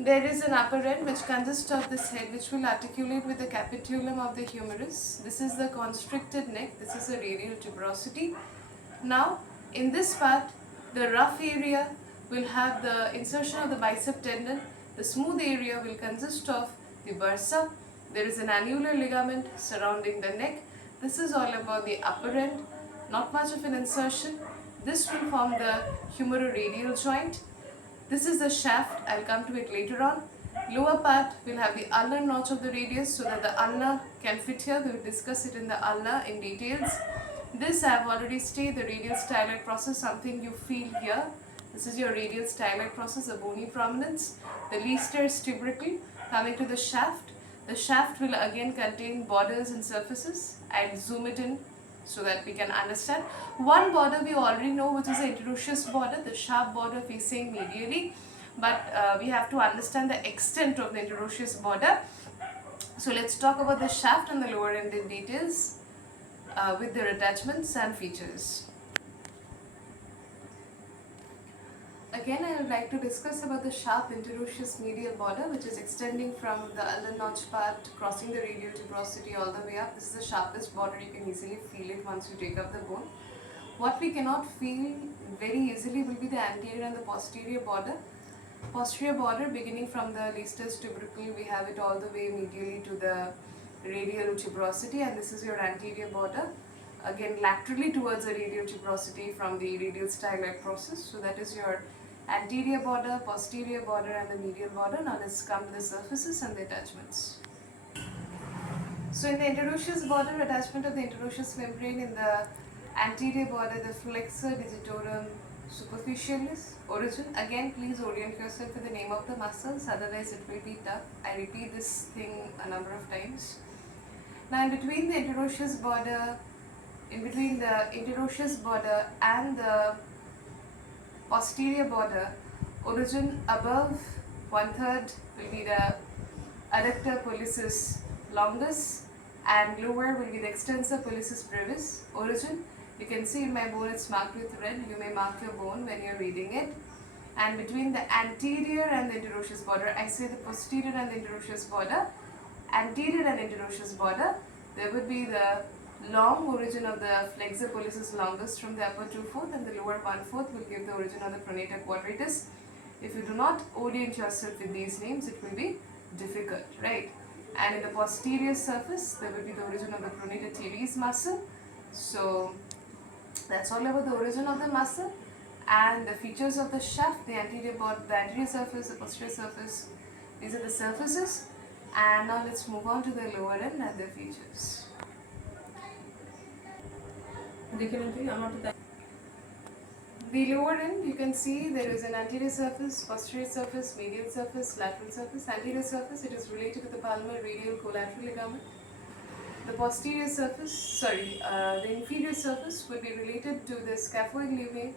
There is an upper end which consists of this head which will articulate with the capitulum of the humerus. This is the constricted neck. This is the radial tuberosity. Now, in this part, the rough area will have the insertion of the bicep tendon. The smooth area will consist of the bursa. There is an annular ligament surrounding the neck. This is all about the upper end. Not much of an insertion. This will form the humeroradial joint. This is the shaft. I'll come to it later on. Lower part will have the ulnar notch of the radius so that the ulna can fit here. We will discuss it in the ulna in details. This I have already stated, the radial styloid process, something you feel here. This is your radial styloid process, a bony prominence. The Leicester's tubercle coming to the shaft. The shaft will again contain borders and surfaces. I'll zoom it in so that we can understand. One border we already know, which is the interosseous border, the sharp border facing medially. But we have to understand the extent of the interosseous border. So let's talk about the shaft and the lower end in details with their attachments and features. Again, I would like to discuss about the sharp interosseous medial border, which is extending from the ulnar notch part, crossing the radial tuberosity all the way up. This is the sharpest border. You can easily feel it once you take up the bone. What we cannot feel very easily will be the anterior and the posterior border. Posterior border beginning from the Leicester's tubercle, we have it all the way medially to the radial tuberosity, and this is your anterior border. Again, laterally towards the radial tuberosity from the radial styloid process. So that is your anterior border, posterior border, and the medial border. Now let's come to the surfaces and the attachments. So in the interosseous border, attachment of the interosseous membrane in the anterior border, the flexor digitorum superficialis origin. Again, please orient yourself with the name of the muscles, otherwise it will be tough. I repeat this thing a number of times. Now in between the interosseous border, in between the interosseous border and the posterior border, origin above 1/3 will be the adductor pollicis longus and lower will be the extensor pollicis brevis. Origin, you can see in my bone it's marked with red. You may mark your bone when you're reading it. And between the anterior and the interosseous border, I say the posterior and the interosseous border, anterior and interosseous border, there would be the long origin of the flexor pollicis longus from the upper 2/4 and the lower 1/4 will give the origin of the pronator quadratus. If you do not orient yourself with these names, it will be difficult, right? And in the posterior surface, there will be the origin of the pronator teres muscle. So that's all about the origin of the muscle and the features of the shaft, the anterior surface, the posterior surface. These are the surfaces. And now let's move on to the lower end and their features. The lower end, you can see there is an anterior surface, posterior surface, medial surface, lateral surface. Anterior surface, it is related to the palmar radial collateral ligament. The posterior surface, the inferior surface will be related to the scaphoid lunate.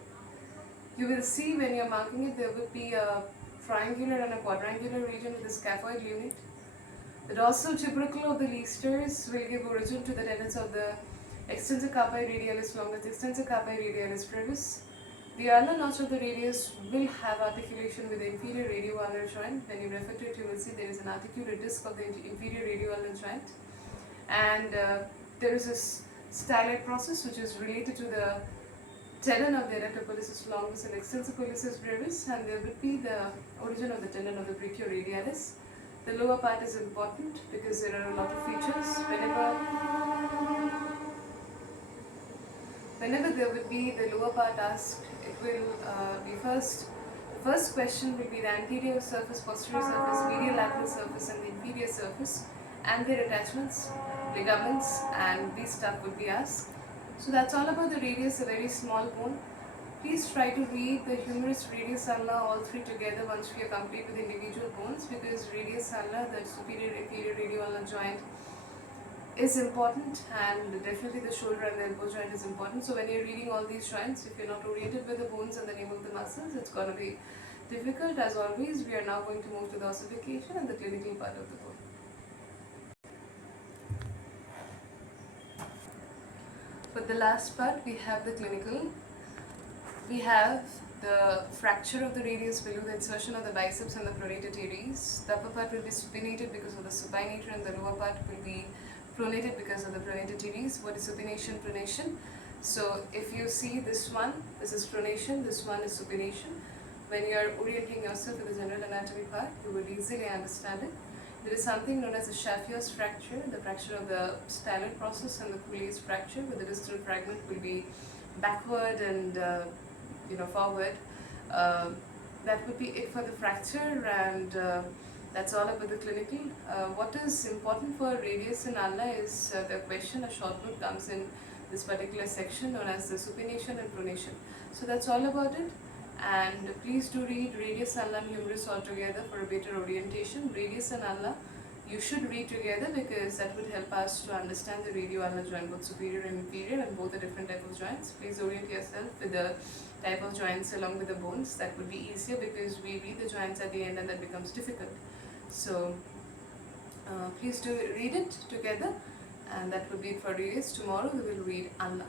You will see when you are marking it, there will be a triangular and a quadrangular region with the scaphoid lunate. The dorsal tubercle of the Leicesters will give origin to the tendons of the extensor carpi radialis longus, extensor carpi radialis brevis. The ulnar notch of the radius will have articulation with the inferior radioulnar joint. When you refer to it, you will see there is an articular disc of the inferior radioulnar joint. And there is a styloid process which is related to the tendon of the adductor pollicis longus and extensor pollicis brevis, and there will be the origin of the tendon of the brachioradialis. The lower part is important because there are a lot of features. Whenever there will be the lower part asked, it will be first question will be the anterior surface, posterior surface, medial lateral surface and the inferior surface and their attachments, ligaments, and these stuff would be asked. So that's all about the radius, a very small bone. Please try to read the humerus, radius ulna, all three together once we are complete with individual bones, because radius ulna, the superior inferior radioulnar joint, is important, and definitely the shoulder and the elbow joint is important. So when you're reading all these joints, if you're not oriented with the bones and the name of the muscles, it's going to be difficult. As always, we are now going to move to the ossification and the clinical part of the bone. For the last part, we have the clinical. We have the fracture of the radius below the insertion of the biceps and the pronated teres. The upper part will be supinated because of the supinator, and the lower part will be pronated because of the pronated teres. What is supination, pronation? So if you see this one, this is pronation, this one is supination. When you are orienting yourself in the general anatomy part, you would easily understand it. There is something known as the Schaffier's fracture, the fracture of the stellate process, and the Coulé's fracture, where the distal fragment will be backward and forward. Uh, that would be it for the fracture, and that's all about the clinical. What is important for radius and ulna is the question, a short note comes in this particular section known as the supination and pronation. So that's all about it. And please do read radius, ulna and humerus all together for a better orientation. Radius and ulna you should read together because that would help us to understand the radio-ulnar joint, both superior and inferior, and both the different type of joints. Please orient yourself with the type of joints along with the bones. That would be easier because we read the joints at the end and that becomes difficult. So please do read it together, and that would be it for radius. Tomorrow we will read ulna.